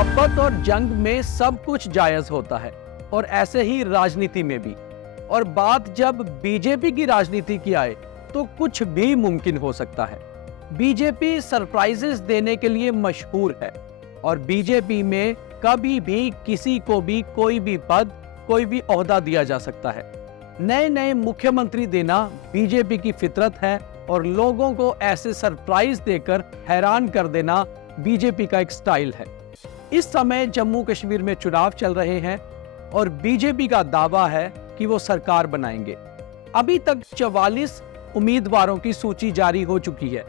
मोहब्बत और जंग में सब कुछ जायज होता है और ऐसे ही राजनीति में भी। और बात जब बीजेपी की राजनीति की आए तो कुछ भी मुमकिन हो सकता है। बीजेपी सरप्राइजेस देने के लिए मशहूर है और बीजेपी में कभी भी किसी को भी कोई भी पद, कोई भी ओहदा दिया जा सकता है। नए नए मुख्यमंत्री देना बीजेपी की फितरत है और लोगों को ऐसे सरप्राइज देकर हैरान कर देना बीजेपी का एक स्टाइल है। इस समय जम्मू कश्मीर में चुनाव चल रहे हैं और बीजेपी का दावा है कि वो सरकार बनाएंगे। अभी तक 44 उम्मीदवारों की सूची जारी हो चुकी है।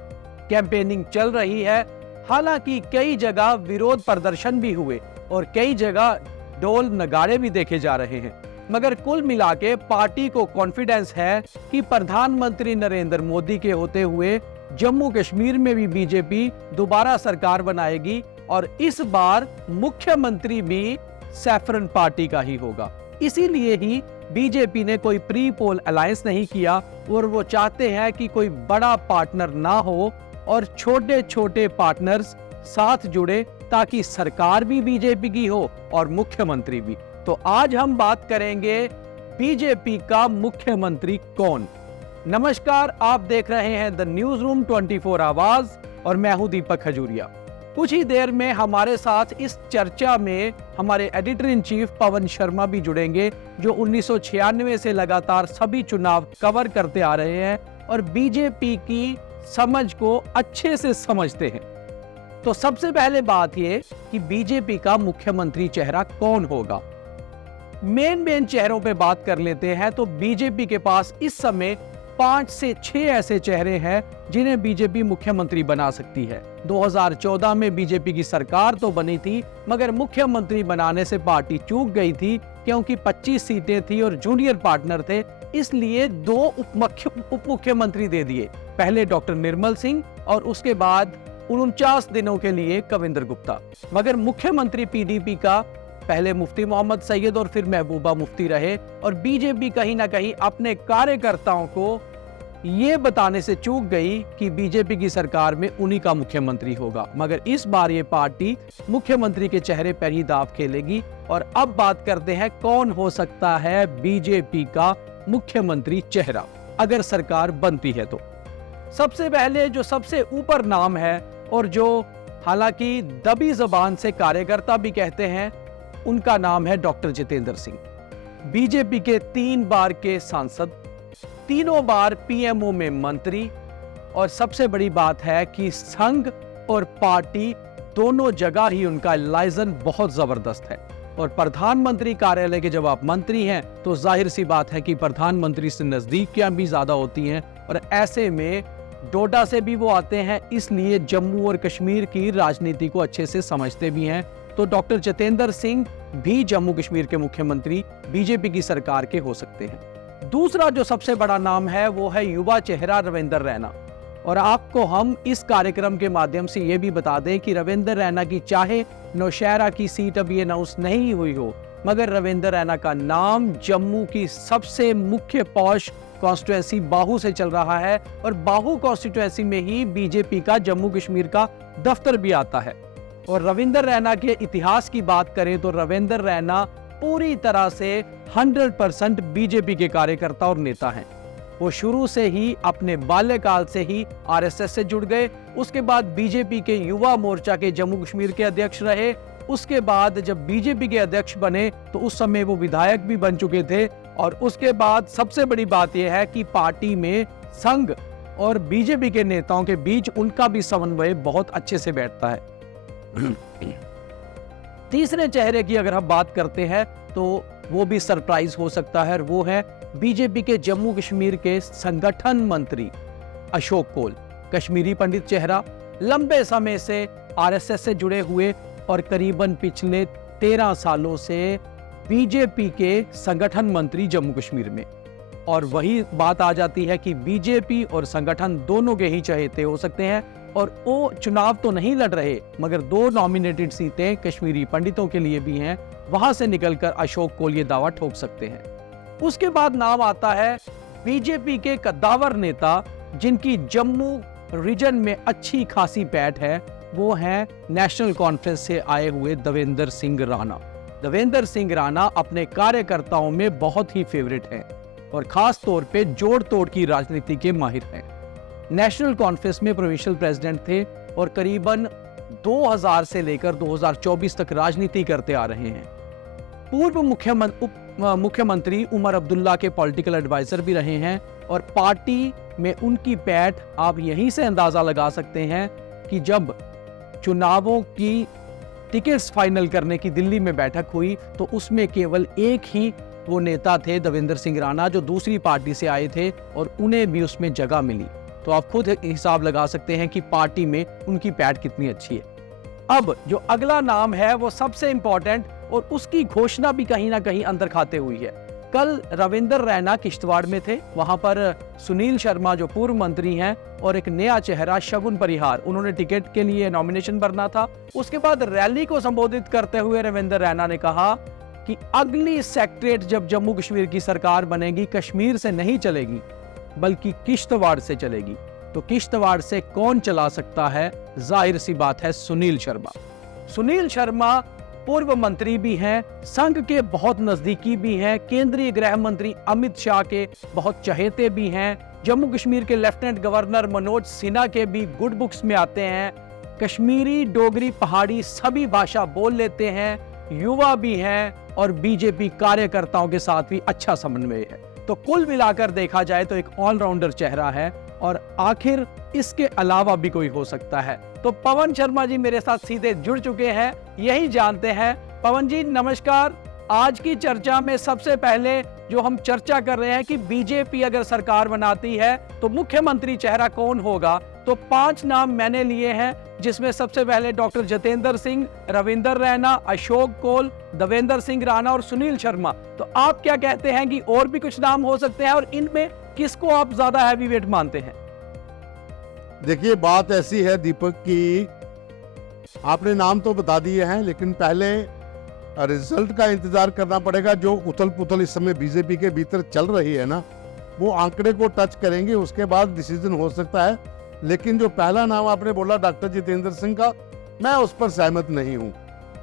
कैंपेनिंग चल रही है। हालांकि कई जगह विरोध प्रदर्शन भी हुए और कई जगह ढोल नगाड़े भी देखे जा रहे हैं, मगर कुल मिला के पार्टी को कॉन्फिडेंस है कि प्रधानमंत्री नरेंद्र मोदी के होते हुए जम्मू कश्मीर में भी बीजेपी दोबारा सरकार बनाएगी और इस बार मुख्यमंत्री भी सैफरन पार्टी का ही होगा। इसीलिए ही बीजेपी ने कोई प्री पोल अलायंस नहीं किया और वो चाहते हैं कि कोई बड़ा पार्टनर ना हो और छोटे छोटे पार्टनर्स साथ जुड़े ताकि सरकार भी बीजेपी की हो और मुख्यमंत्री भी। तो आज हम बात करेंगे बीजेपी का मुख्यमंत्री कौन। नमस्कार, आप देख रहे हैं द न्यूज रूम 24 आवाज और मैं हूं दीपक खजूरिया। कुछ ही देर में हमारे साथ इस चर्चा में हमारे editor in chief Pawan Sharma भी जुड़ेंगे, जो 1996 से लगातार सभी चुनाव कवर करते आ रहे हैं और बीजेपी की समझ को अच्छे से समझते हैं। तो सबसे पहले बात यह कि बीजेपी का मुख्यमंत्री चेहरा कौन होगा। मेन चेहरों पे बात कर लेते हैं तो बीजेपी के पास इस समय 5 से 6 ऐसे चेहरे हैं जिन्हें बीजेपी मुख्यमंत्री बना सकती है। 2014 में बीजेपी की सरकार तो बनी थी, मगर मुख्यमंत्री बनाने से पार्टी चूक गई थी क्योंकि 25 सीटें थी और जूनियर पार्टनर थे, इसलिए 2 उप मुख्यमंत्री दे दिए। पहले डॉक्टर निर्मल सिंह और उसके बाद 49 दिनों के लिए कविंद्र गुप्ता। मगर मुख्यमंत्री पीडीपी का पहले मुफ्ती मोहम्मद सैयद और फिर महबूबा मुफ्ती रहे और बीजेपी कहीं ना कहीं अपने कार्यकर्ताओं को ये बताने से चूक गई कि बीजेपी की सरकार में उन्हीं का मुख्यमंत्री होगा। मगर इस बार ये पार्टी मुख्यमंत्री के चेहरे पर ही दांव खेलेगी। और अब बात करते हैं कौन हो सकता है बीजेपी का मुख्यमंत्री चेहरा अगर सरकार बनती है। तो सबसे पहले जो सबसे ऊपर नाम है और जो हालांकि दबी जबान से कार्यकर्ता भी कहते हैं, उनका नाम है डॉक्टर जितेंद्र सिंह। बीजेपी के 3 बार के सांसद, तीनों बार पीएमओ में मंत्री और सबसे बड़ी बात है कि संघ और पार्टी दोनों जगह ही उनका लाइजन बहुत जबरदस्त है। और प्रधानमंत्री कार्यालय के जब आप मंत्री हैं तो जाहिर सी बात है कि प्रधानमंत्री से नजदीकियां भी ज्यादा होती हैं और ऐसे में डोडा से भी वो आते हैं, इसलिए जम्मू और कश्मीर की राजनीति को अच्छे से समझते भी हैं। तो डॉक्टर जितेंद्र सिंह भी जम्मू कश्मीर के मुख्यमंत्री बीजेपी की सरकार के हो सकते हैं। दूसरा जो सबसे बड़ा नाम है वो है युवा चेहरा रविंदर रैना। और आपको हम इस कार्यक्रम के माध्यम से ये भी बता दें कि रविंदर रैना की चाहे नौशहरा की सीट अभी अनाउंस नहीं हुई हो, मगर रविंदर रैना का नाम जम्मू की सबसे मुख्य पॉश कॉन्स्टिट्यूएंसी बाहू से चल रहा है और बाहू कॉन्स्टिट्यूएंसी में ही बीजेपी का जम्मू कश्मीर का दफ्तर भी आता है। और रविंदर रैना के इतिहास की बात करें तो रविंदर रैना पूरी तरह से 100% बीजेपी के कार्यकर्ता और नेता हैं। वो शुरू से ही अपने बाल्यकाल से ही आरएसएस से जुड़ गए, उसके बाद बीजेपी के युवा मोर्चा के जम्मू कश्मीर के अध्यक्ष रहे। उसके बाद जब बीजेपी के अध्यक्ष बने तो उस समय वो विधायक भी बन चुके थे। और उसके बाद सबसे बड़ी बात यह है कि पार्टी में संघ और बीजेपी के नेताओं के बीच उनका भी समन्वय बहुत अच्छे से बैठता है। तीसरे चेहरे की अगर हम बात करते हैं तो वो भी सरप्राइज हो सकता है और वो है बीजेपी के जम्मू कश्मीर के संगठन मंत्री अशोक कोल। कश्मीरी पंडित चेहरा, लंबे समय से आरएसएस से जुड़े हुए और करीबन पिछले 13 सालों से बीजेपी के संगठन मंत्री जम्मू कश्मीर में। और वही बात आ जाती है कि बीजेपी और संगठन दोनों के ही चहेते हो सकते हैं और वो चुनाव तो नहीं लड़ रहे, मगर 2 नॉमिनेटेड सीटें कश्मीरी पंडितों के लिए भी हैं, वहां से निकलकर अशोक कोल ये दावा ठोक सकते हैं। उसके बाद नाम आता है बीजेपी के कद्दावर नेता जिनकी जम्मू रीजन में अच्छी खासी बैठ है, वो हैं नेशनल कॉन्फ्रेंस से आए हुए देवेंद्र सिंह राणा। देवेंद्र सिंह राणा अपने कार्यकर्ताओं में बहुत ही फेवरेट हैं और खास तौर पे जोड़ तोड़ की राजनीति के माहिर हैं। नेशनल कॉन्फ्रेंस में प्रोविंशियल प्रेसिडेंट थे और करीबन 2000 से लेकर 2024 तक राजनीति करते आ रहे हैं। पूर्व मुख्यमंत्री उमर अब्दुल्ला के पॉलिटिकल एडवाइजर भी रहे हैं और पार्टी में उनकी पैठ आप यहीं से अंदाजा लगा सकते हैं कि जब चुनावों की टिकट्स फाइनल करने की दिल्ली में बैठक हुई तो उसमें केवल एक ही वो नेता थे, देवेंद्र सिंह राणा, जो दूसरी पार्टी से आए थे और उन्हें भी उसमें जगह मिली। तो आप खुद हिसाब लगा सकते हैं कि पार्टी में उनकी पैठ कितनी अच्छी है। अब जो अगला नाम है वो सबसे इंपॉर्टेंट और उसकी घोषणा भी कहीं ना कहीं अंदर खाते हुई है। कल रविंदर रैना किश्तवाड़ में थे, वहां पर सुनील शर्मा जो पूर्व मंत्री हैं और एक नया चेहरा शगुन परिहार, उन्होंने टिकट के लिए नॉमिनेशन भरना था। उसके बाद रैली को संबोधित करते हुए रविंदर रैना ने कहा कि अगली सेक्रेटरीट जब जम्मू कश्मीर की सरकार बनेगी, कश्मीर से नहीं चलेगी बल्कि किश्तवाड़ से चलेगी। तो किश्तवाड़ से कौन चला सकता है? जाहिर सी बात है, सुनील शर्मा। सुनील शर्मा पूर्व मंत्री भी हैं, संघ के बहुत नजदीकी भी हैं, केंद्रीय गृह मंत्री अमित शाह के बहुत चहेते भी हैं, जम्मू कश्मीर के लेफ्टिनेंट गवर्नर मनोज सिन्हा के भी गुड बुक्स में आते हैं, कश्मीरी, डोगरी, पहाड़ी सभी भाषा बोल लेते हैं, युवा भी हैं और बीजेपी कार्यकर्ताओं के साथ भी अच्छा समन्वय है। तो कुल मिलाकर देखा जाए तो एक ऑलराउंडर चेहरा है और आखिर इसके अलावा भी कोई हो सकता है। तो पवन शर्मा जी मेरे साथ सीधे जुड़ चुके हैं, यही जानते हैं। पवन जी नमस्कार। आज की चर्चा में सबसे पहले जो हम चर्चा कर रहे हैं कि बीजेपी अगर सरकार बनाती है तो मुख्यमंत्री चेहरा कौन होगा, तो 5 नाम मैंने लिए हैं, जिसमें सबसे पहले डॉक्टर जितेंद्र सिंह, रविंदर रैना, अशोक कौल, देवेंद्र सिंह राणा और सुनील शर्मा। तो आप क्या कहते हैं कि और भी कुछ नाम हो सकते हैं और इनमें किसको आप ज्यादा हैवीवेट मानते हैं? देखिए, बात ऐसी है दीपक कि आपने नाम तो बता दिए हैं, लेकिन पहले रिजल्ट का इंतजार करना पड़ेगा। जो उथल पुथल इस समय बीजेपी के भीतर चल रही है ना, वो आंकड़े को टच करेंगे, उसके बाद डिसीजन हो सकता है। लेकिन जो पहला नाम आपने बोला डॉक्टर जितेंद्र सिंह का, मैं उस पर सहमत नहीं हूं,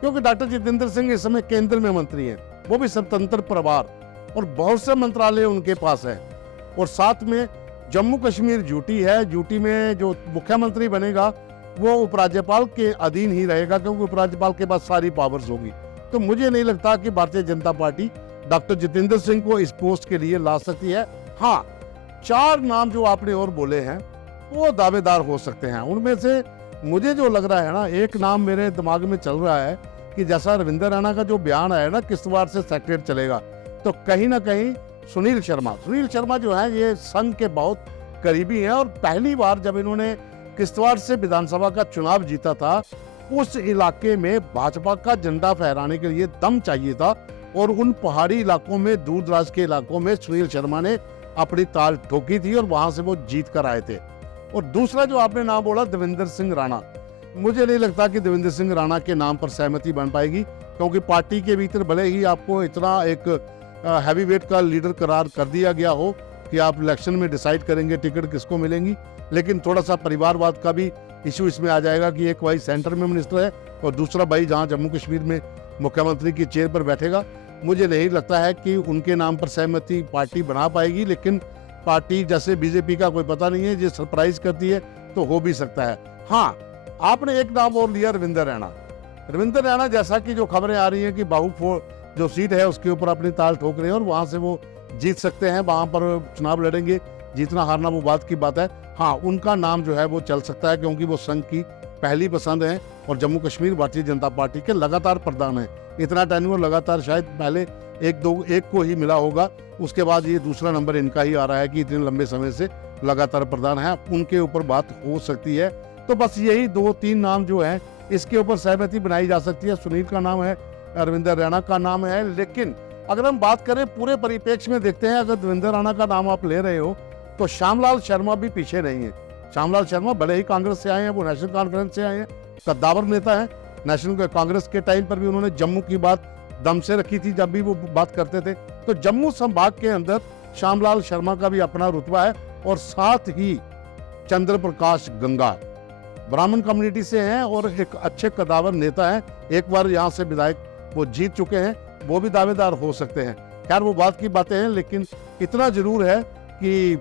क्योंकि डॉक्टर जितेंद्र सिंह इस समय केंद्र में मंत्री हैं, वो भी स्वतंत्र प्रभार, और बहुत से मंत्रालय उनके पास है, और साथ में जम्मू कश्मीर यूटी है। यूटी में जो मुख्यमंत्री बनेगा वो उपराज्यपाल के अधीन ही रहेगा, क्योंकि उपराज्यपाल के पास सारी पावर्स होगी। तो मुझे नहीं लगता कि भारतीय जनता पार्टी डॉक्टर जितेंद्र सिंह को इस पोस्ट के लिए ला सकती है। हाँ, 4 नाम जो आपने और बोले हैं वो दावेदार हो सकते हैं। उनमें से मुझे जो लग रहा है ना, एक नाम मेरे दिमाग में चल रहा है कि जैसा रविंदर रैना का जो बयान आया ना, किश्तवाड़ से सेक्रेटरीट चलेगा, तो कहीं ना कहीं सुनील शर्मा जो है ये संघ के बहुत करीबी हैं, और पहली बार जब इन्होंने किश्तवाड़ से विधानसभा का चुनाव जीता था, उस इलाके में भाजपा का झंडा फहराने के लिए दम चाहिए था, और उन पहाड़ी इलाकों में, दूर दराज के इलाकों में सुनील शर्मा ने अपनी ताल ठोकी थी और वहां से वो जीत कर आए थे। और दूसरा जो आपने नाम बोला देवेंद्र सिंह राणा, मुझे नहीं लगता कि देवेंद्र सिंह राणा के नाम पर सहमति बन पाएगी, क्योंकि पार्टी के भीतर भले ही आपको इतना एक हैवीवेट का लीडर करार कर दिया गया हो कि आप इलेक्शन में डिसाइड करेंगे टिकट किसको मिलेंगी, लेकिन थोड़ा सा परिवारवाद का भी इशू इसमें आ जाएगा कि एक भाई सेंटर में मिनिस्टर है और दूसरा भाई जहां जम्मू कश्मीर में मुख्यमंत्री की चेयर पर बैठेगा। मुझे नहीं लगता है कि उनके नाम पर सहमति पार्टी बना पाएगी, लेकिन पार्टी जैसे बीजेपी का कोई पता नहीं है, जो सरप्राइज करती है तो हो भी सकता है। हाँ, आपने एक नाम और लिया, रविंदर रैना, जैसा कि जो खबरें आ रही है कि बाहू जो सीट है उसके ऊपर अपनी ताल ठोक रहे हैं और वहां से वो जीत सकते हैं, वहां पर चुनाव लड़ेंगे। जीतना हारना वो बात की बात है। हाँ, उनका नाम जो है वो चल सकता है, क्योंकि वो संघ की पहली पसंद है और जम्मू कश्मीर भारतीय जनता पार्टी के लगातार प्रधान है। इतना टेन्योर लगातार शायद पहले एक को ही मिला होगा, उसके बाद ये दूसरा नंबर इनका ही आ रहा है कि इतने लंबे समय से लगातार प्रधान है। उनके ऊपर बात हो सकती है। तो बस यही 2-3 नाम जो है इसके ऊपर सहमति बनाई जा सकती है। सुनील का नाम है, रविंदर रैना का नाम है, लेकिन अगर हम बात करें पूरे परिप्रेक्ष्य में देखते हैं, अगर रविंदर रैना का नाम आप ले रहे हो तो श्यामलाल शर्मा भी पीछे नहीं है। श्यामलाल शर्मा भले ही कांग्रेस से आए हैं, वो नेशनल कॉन्फ्रेंस से आए हैं, कद्दावर नेता है। नेशनल कांग्रेस के टाइम पर भी उन्होंने जम्मू की बात दम से रखी थी जब भी वो बात करते थे। तो जम्मू संभाग के अंदर श्यामलाल शर्मा का भी अपना रुतबा है, और साथ ही चंद्र प्रकाश गंगा, ब्राह्मण कम्युनिटी से हैं और एक अच्छे कदावर नेता हैं, एक बार यहाँ से विधायक वो जीत चुके हैं, वो भी दावेदार हो सकते हैं। खैर वो बात की बातें हैं, लेकिन इतना जरूर है कि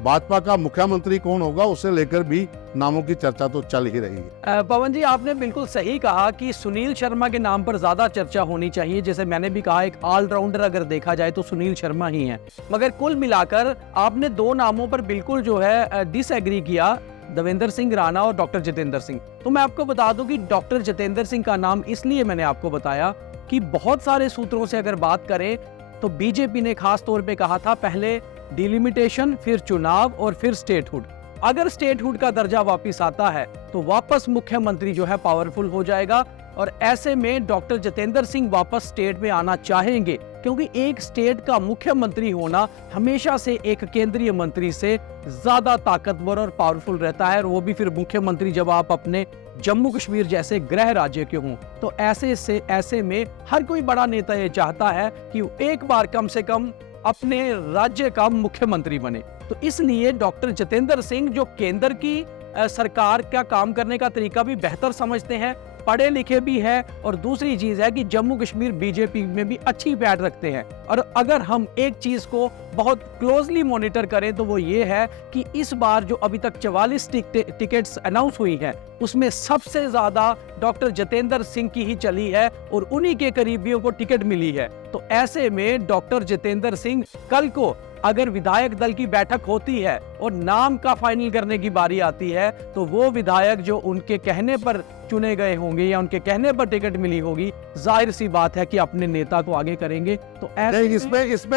भाजपा का मुख्यमंत्री कौन होगा उसे लेकर भी नामों की चर्चा तो चल ही रही है। पवन जी, आपने बिल्कुल सही कहा कि सुनील शर्मा के नाम पर ज्यादा चर्चा होनी चाहिए। जैसे मैंने भी कहा, एक ऑलराउंडर अगर देखा जाए तो सुनील शर्मा ही हैं। मगर कुल मिलाकर आपने दो नामों पर बिल्कुल जो है डिसएग्री किया, देवेंद्र सिंह राणा और डॉक्टर जितेंद्र सिंह। तो मैं आपको बता दूं कि डॉक्टर जितेंद्र सिंह का नाम इसलिए मैंने आपको बताया कि बहुत सारे सूत्रों से अगर बात करें तो बीजेपी ने खास तौर पे कहा था पहले डिलिमिटेशन, फिर चुनाव और फिर स्टेटहुड। अगर स्टेटहुड का दर्जा वापस आता है तो वापस मुख्यमंत्री जो है पावरफुल हो जाएगा, और ऐसे में डॉक्टर जितेंद्र सिंह वापस स्टेट में आना चाहेंगे, क्योंकि एक स्टेट का मुख्यमंत्री होना हमेशा से एक केंद्रीय मंत्री से ज्यादा ताकतवर और पावरफुल रहता है, और वो भी फिर मुख्यमंत्री जब आप अपने जम्मू कश्मीर जैसे गृह राज्य के हों। तो ऐसे में हर कोई बड़ा नेता ये चाहता है कि वो एक बार कम से कम अपने राज्य का मुख्यमंत्री बने। तो इसलिए डॉक्टर जितेंद्र सिंह जो केंद्र की सरकार का काम करने का तरीका भी बेहतर समझते हैं, पढ़े लिखे भी है, और दूसरी चीज है कि जम्मू कश्मीर बीजेपी में भी अच्छी पैठ रखते हैं। और अगर हम एक चीज को बहुत क्लोजली मॉनिटर करें तो वो ये है कि इस बार जो अभी तक 44 टिकट्स अनाउंस हुई हैं, उसमें सबसे ज्यादा डॉक्टर जितेंद्र सिंह की ही चली है और उन्हीं के करीबियों को टिकट मिली है। तो ऐसे में डॉक्टर जितेंद्र सिंह कल को अगर विधायक दल की बैठक होती है और नाम का फाइनल करने की बारी आती है, तो वो विधायक जो उनके कहने पर चुने गए होंगे या उनके कहने पर टिकट मिली होगी, जाहिर सी बात है कि अपने नेता को आगे करेंगे। तो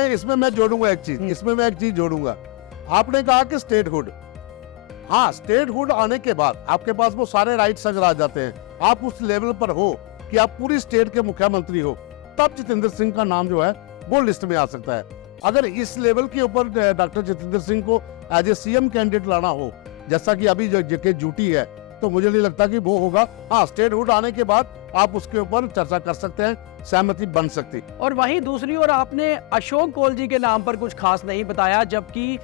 इसमें मैं जोड़ूंगा एक चीज, इसमें मैं एक चीज जोड़ूंगा। आपने कहा कि स्टेटहुड, हाँ, स्टेटहुड आने के बाद आपके पास वो सारे राइट्स अगर आ जाते हैं, आप उस लेवल पर हो कि आप पूरी स्टेट के मुख्यमंत्री हो, तब जितेंद्र सिंह का नाम जो है वो लिस्ट में आ सकता है। अगर इस लेवल के ऊपर डॉक्टर जितेंद्र सिंह को एज ए सीएम कैंडिडेट लाना हो, जैसा कि अभी जगह जूटी है, तो मुझे नहीं लगता कि वो होगा। हाँ, स्टेटहुड आने के बाद आप उसके ऊपर चर्चा कर सकते हैं, सहमति बन सकती। और वहीं दूसरी ओर आपने अशोक कौल जी के नाम पर कुछ खास नहीं बताया, जबकि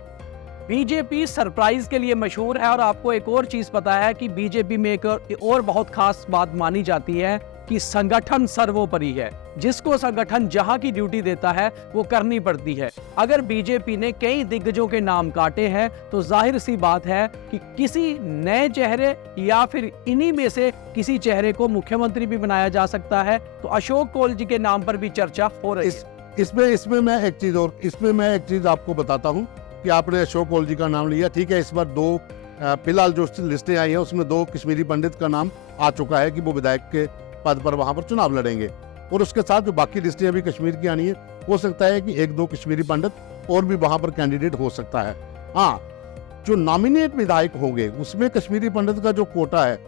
बीजेपी सरप्राइज के लिए मशहूर है। और आपको एक और चीज पता है कि बीजेपी में एक और बहुत खास बात मानी जाती है कि संगठन सर्वोपरि है। जिसको संगठन जहां की ड्यूटी देता है वो करनी पड़ती है। अगर बीजेपी ने कई दिग्गजों के नाम काटे हैं तो जाहिर सी बात है कि किसी नए चेहरे या फिर इन्हीं में से किसी चेहरे को मुख्यमंत्री भी बनाया जा सकता है। तो अशोक कौल जी के नाम पर भी चर्चा हो रही है। इसमें मैं एक चीज आपको बताता हूँ कि आपने अशोक कौल जी का नाम लिया, ठीक है। इस बार दो फिलहाल जो लिस्टें आई हैं उसमें दो कश्मीरी पंडित का नाम आ चुका है कि वो विधायक के पद पर वहां पर चुनाव लड़ेंगे, और उसके साथ जो बाकी लिस्टें अभी कश्मीर की आनी है, हो सकता है कि एक दो कश्मीरी पंडित और भी वहां पर कैंडिडेट हो सकता है। हाँ, जो नॉमिनेट विधायक होंगे उसमें कश्मीरी पंडित का जो कोटा है,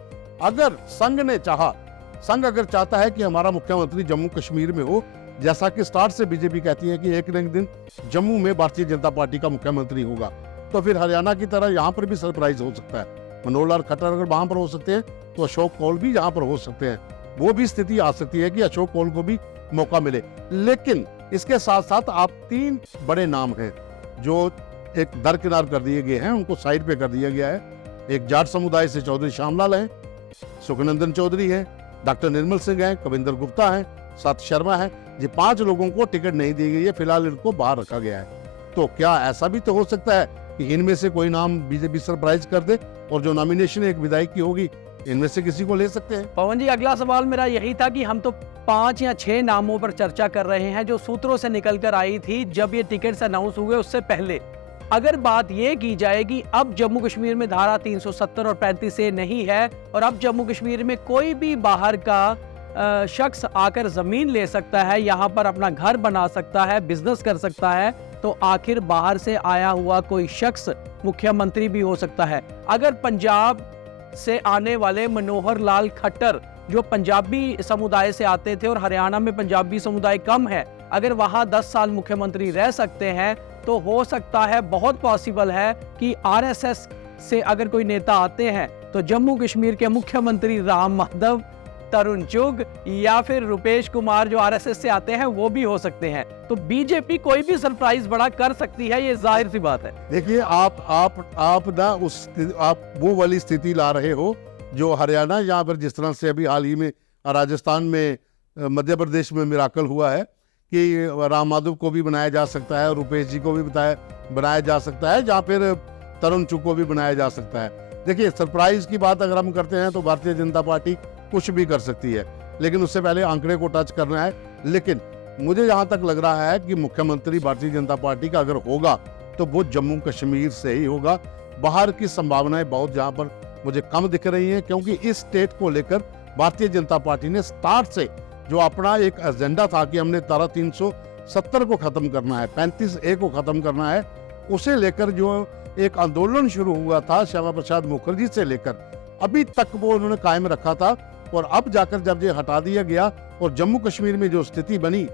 अगर संघ अगर चाहता है कि हमारा मुख्यमंत्री जम्मू कश्मीर में हो, जैसा कि स्टार्ट से बीजेपी कहती है कि एक न एक दिन जम्मू में भारतीय जनता पार्टी का मुख्यमंत्री होगा, तो फिर हरियाणा की तरह यहाँ पर भी सरप्राइज हो सकता है। मनोहर लाल खट्टर अगर वहां पर हो सकते हैं तो अशोक कौल भी यहाँ पर हो सकते हैं। वो भी स्थिति आ सकती है कि अशोक कौल को भी मौका मिले। लेकिन इसके साथ साथ आप तीन बड़े नाम हैं जो एक दरकिनार कर दिए गए हैं, उनको साइड पे कर दिया गया है। एक जाट समुदाय से चौधरी श्यामलाल हैं, सुखनंदन चौधरी हैं, डॉक्टर निर्मल सिंह हैं, कविंदर गुप्ता हैं, सत शर्मा है। ये 5 लोगों को टिकट नहीं दी गई है, फिलहाल इनको बाहर रखा गया है। तो क्या ऐसा भी तो हो सकता है कि इनमें से कोई नाम बीजेपी सरप्राइज कर दे और जो नॉमिनेशन एक विधायक की होगी इनमें से किसी को ले सकते हैं? पवन जी, अगला सवाल मेरा यही था कि हम तो 5 या 6 नामों पर चर्चा कर रहे हैं जो सूत्रों से निकल कर आई थी जब ये टिकट्स अनाउंस हुए उससे पहले। अगर बात ये की जाए कि अब जम्मू कश्मीर में धारा 370 और 35 ए नहीं है और अब जम्मू कश्मीर में कोई भी बाहर का शख्स आकर जमीन ले सकता है, यहाँ पर अपना घर बना सकता है, बिजनेस कर सकता है, तो आखिर बाहर से आया हुआ कोई शख्स मुख्यमंत्री भी हो सकता है। अगर पंजाब से आने वाले मनोहर लाल खट्टर जो पंजाबी समुदाय से आते थे और हरियाणा में पंजाबी समुदाय कम है, अगर वहां 10 साल मुख्यमंत्री रह सकते हैं तो हो सकता है, बहुत पॉसिबल है कि आरएसएस से अगर कोई नेता आते हैं तो जम्मू कश्मीर के मुख्यमंत्री राम माधव, तरुण चुग या फिर रुपेश कुमार जो आरएसएस से आते हैं वो भी हो सकते हैं। तो बीजेपी कोई भी सरप्राइज बड़ा कर सकती है, ये जाहिर सी बात है। देखिए, आप ना आप वो वाली स्थिति ला रहे हो जो हरियाणा, यहाँ पर जिस तरह से अभी हाल ही में राजस्थान में, मध्य प्रदेश में मिराकल हुआ है कि राम माधव को भी बनाया जा सकता है, रुपेश जी को भी बनाया जा सकता है, जहाँ फिर तरुण चुग को भी बनाया जा सकता है। देखिए, सरप्राइज की बात अगर हम करते हैं तो भारतीय जनता पार्टी कुछ भी कर सकती है, लेकिन उससे पहले आंकड़े को टच करना है। लेकिन मुझे जहाँ तक लग रहा है कि मुख्यमंत्री भारतीय जनता पार्टी का अगर होगा तो वो जम्मू कश्मीर से ही होगा। बाहर की संभावनाएं बहुत जहाँ पर मुझे कम दिख रही हैं, क्योंकि इस स्टेट को लेकर भारतीय जनता पार्टी ने स्टार्ट से जो अपना एक एजेंडा था कि हमने धारा 370 को खत्म करना है, 35A को खत्म करना है, उसे लेकर जो एक आंदोलन शुरू हुआ था श्यामा प्रसाद मुखर्जी से लेकर अभी तक वो उन्होंने कायम रखा था। और अब जाकर जब ये हटा दिया गया और जम्मू कश्मीर में जो स्थिति बनी,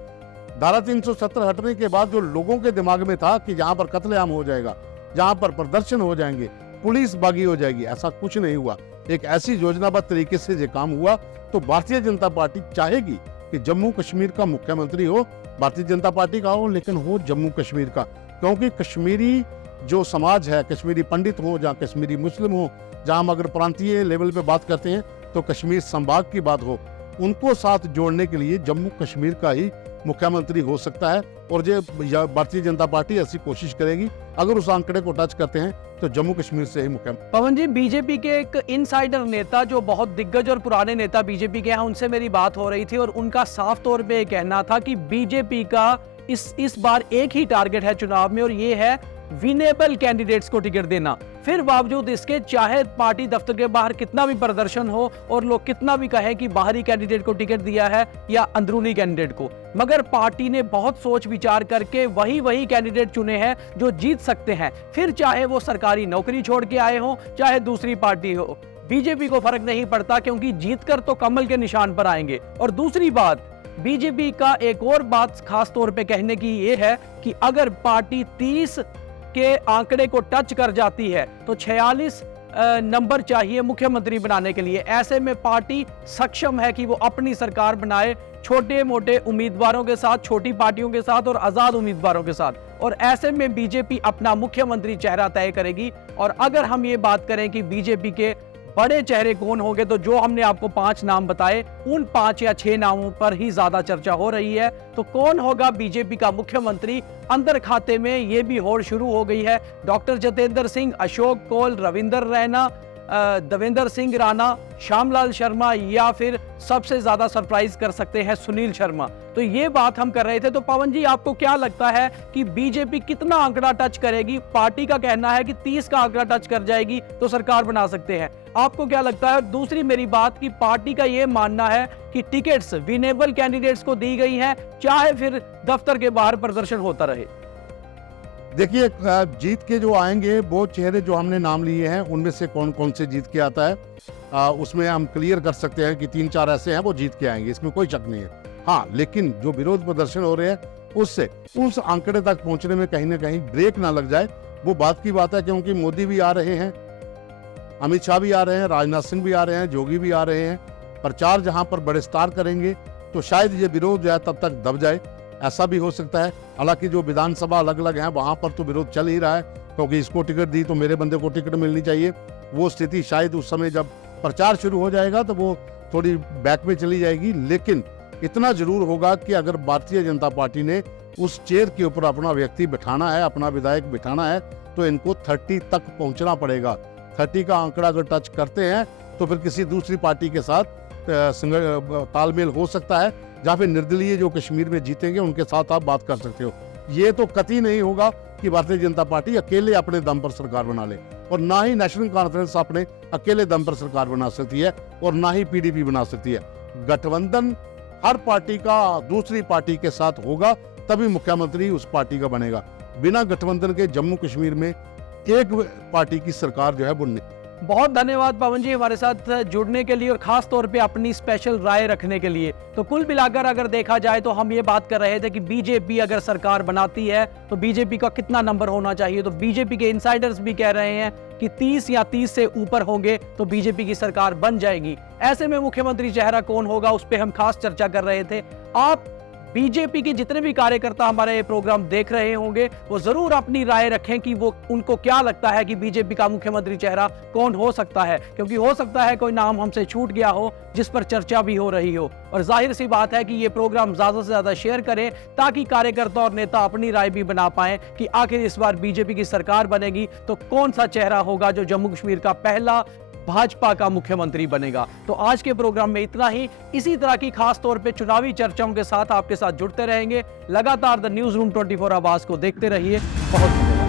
धारा 370 हटने के बाद जो लोगों के दिमाग में था कि जहां पर कत्लेआम हो जाएगा, जहां पर प्रदर्शन हो जाएंगे, पुलिस बागी हो जाएगी, ऐसा कुछ नहीं हुआ। एक ऐसी योजनाबद्ध तरीके से ये काम हुआ। तो भारतीय जनता पार्टी चाहेगी कि जम्मू कश्मीर का मुख्यमंत्री हो भारतीय जनता पार्टी का हो, लेकिन हो जम्मू कश्मीर का, क्योंकि कश्मीरी जो समाज है, कश्मीरी पंडित हो, जहाँ कश्मीरी मुस्लिम हो, जहाँ हम अगर प्रांतीय लेवल पे बात करते हैं तो कश्मीर संभाग की बात हो, उनको साथ जोड़ने के लिए जम्मू कश्मीर का ही मुख्यमंत्री हो सकता है। और ये भारतीय जनता पार्टी ऐसी कोशिश करेगी। अगर उस आंकड़े को टच करते हैं तो जम्मू कश्मीर से ही मुख्यमंत्री। पवन जी, बीजेपी के एक इनसाइडर नेता जो बहुत दिग्गज और पुराने नेता बीजेपी के हैं, उनसे मेरी बात हो रही थी और उनका साफ तौर पे कहना था कि बीजेपी का इस बार एक ही टारगेट है चुनाव में, और ये है विनेबल कैंडिडेट्स को टिकट देना। फिर बावजूद इसके चाहे पार्टी दफ्तर के बाहर कितना भी प्रदर्शन हो और लोग कितना भी कहें कि बाहरी कैंडिडेट को टिकट दिया है या अंदरूनी कैंडिडेट को, मगर पार्टी ने बहुत सोच विचार करके वही कैंडिडेट चुने हैं जो जीत सकते हैं। फिर चाहे वो सरकारी नौकरी छोड़ के आए हो, चाहे दूसरी पार्टी हो, बीजेपी को फर्क नहीं पड़ता, क्योंकि जीतकर तो कमल के निशान पर आएंगे। और दूसरी बात, बीजेपी का एक और बात खास तौर पे कहने की ये है कि अगर पार्टी 30 के आंकड़े को टच कर जाती है तो 46 नंबर चाहिए मुख्यमंत्री बनाने के लिए। ऐसे में पार्टी सक्षम है कि वो अपनी सरकार बनाए, छोटे मोटे उम्मीदवारों के साथ, छोटी पार्टियों के साथ और आजाद उम्मीदवारों के साथ। और ऐसे में बीजेपी अपना मुख्यमंत्री चेहरा तय करेगी। और अगर हम ये बात करें कि बीजेपी के बड़े चेहरे कौन होंगे, तो जो हमने आपको 5 नाम बताए, उन 5 या 6 नामों पर ही ज्यादा चर्चा हो रही है। तो कौन होगा बीजेपी का मुख्यमंत्री, अंदर खाते में ये भी होड़ शुरू हो गई है। डॉक्टर जितेंद्र सिंह, अशोक कौल, रविंदर रैना, देवेंद्र सिंह राणा, श्यामलाल शर्मा, या फिर सबसे ज्यादा सरप्राइज कर सकते हैं सुनील शर्मा। तो ये बात हम कर रहे थे। तो पवन जी, आपको क्या लगता है कि बीजेपी कितना आंकड़ा टच करेगी? पार्टी का कहना है कि 30 का आंकड़ा टच कर जाएगी तो सरकार बना सकते हैं। आपको क्या लगता है? दूसरी मेरी बात कि पार्टी का ये मानना है कि टिकट्स विनेबल कैंडिडेट्स को दी गई हैं, चाहे फिर दफ्तर के बाहर प्रदर्शन होता रहे। देखिए, जीत के जो आएंगे वो चेहरे जो हमने नाम लिए हैं, उनमें से कौन कौन से जीत के आता है, उसमें हम क्लियर कर सकते हैं कि 3-4 ऐसे हैं वो जीत के आएंगे, इसमें कोई शक नहीं है। हाँ, लेकिन जो विरोध प्रदर्शन हो रहे हैं उससे उस आंकड़े तक पहुंचने में कहीं ना कहीं ब्रेक ना लग जाए, वो बात की बात है। क्योंकि मोदी भी आ रहे हैं, अमित शाह भी आ रहे हैं, राजनाथ सिंह भी आ रहे हैं, जोगी भी आ रहे हैं। प्रचार जहां पर बड़े स्टार करेंगे तो शायद ये विरोध जो है तब तक दब जाए, ऐसा भी हो सकता है। हालांकि जो विधानसभा अलग अलग है वहां पर तो विरोध चल ही रहा है, क्योंकि इसको टिकट दी तो मेरे बंदे को टिकट मिलनी चाहिए। वो स्थिति शायद उस समय जब प्रचार शुरू हो जाएगा तो वो थोड़ी बैक में चली जाएगी। लेकिन इतना जरूर होगा कि अगर भारतीय जनता पार्टी ने उस चेयर के ऊपर अपना व्यक्ति बिठाना है, अपना विधायक बिठाना है, तो इनको 30 तक पहुंचना पड़ेगा। 30 का आंकड़ा अगर टच करते हैं तो फिर किसी दूसरी पार्टी के साथ तालमेल हो सकता है, जहाँ पे निर्दलीय जो कश्मीर में जीतेंगे उनके साथ आप बात कर सकते हो। ये तो कतई नहीं होगा कि भारतीय जनता पार्टी अकेले अपने दम पर सरकार बना ले, और ना ही नेशनल कॉन्फ्रेंस अपने अकेले दम पर सरकार बना सकती है, और ना ही पीडीपी बना सकती है। गठबंधन हर पार्टी का दूसरी पार्टी के साथ होगा, तभी मुख्यमंत्री उस पार्टी का बनेगा। बिना गठबंधन के जम्मू कश्मीर में एक पार्टी की सरकार जो है वो नहीं। बहुत धन्यवाद पवन जी हमारे साथ जुड़ने के लिए और खास तौर पे अपनी स्पेशल राय रखने के लिए। तो कुल मिलाकर अगर देखा जाए तो हम ये बात कर रहे थे कि बीजेपी अगर सरकार बनाती है तो बीजेपी का कितना नंबर होना चाहिए। तो बीजेपी के इनसाइडर्स भी कह रहे हैं कि 30 या 30 से ऊपर होंगे तो बीजेपी की सरकार बन जाएगी। ऐसे में मुख्यमंत्री चेहरा कौन होगा उस पर हम खास चर्चा कर रहे थे। आप बीजेपी के जितने भी कार्यकर्ता हमारे ये प्रोग्राम देख रहे होंगे वो जरूर अपनी राय रखें कि वो उनको क्या लगता है कि बीजेपी का मुख्यमंत्री चेहरा कौन हो सकता है, क्योंकि हो सकता है कोई नाम हमसे छूट गया हो जिस पर चर्चा भी हो रही हो। और जाहिर सी बात है कि ये प्रोग्राम ज्यादा से ज्यादा शेयर करें ताकि कार्यकर्ता और नेता अपनी राय भी बना पाए कि आखिर इस बार बीजेपी की सरकार बनेगी तो कौन सा चेहरा होगा जो जम्मू कश्मीर का पहला भाजपा का मुख्यमंत्री बनेगा। तो आज के प्रोग्राम में इतना ही। इसी तरह की खास तौर पे चुनावी चर्चाओं के साथ आपके साथ जुड़ते रहेंगे। लगातार द न्यूज़ रूम 24 आवाज को देखते रहिए। बहुत धन्यवाद।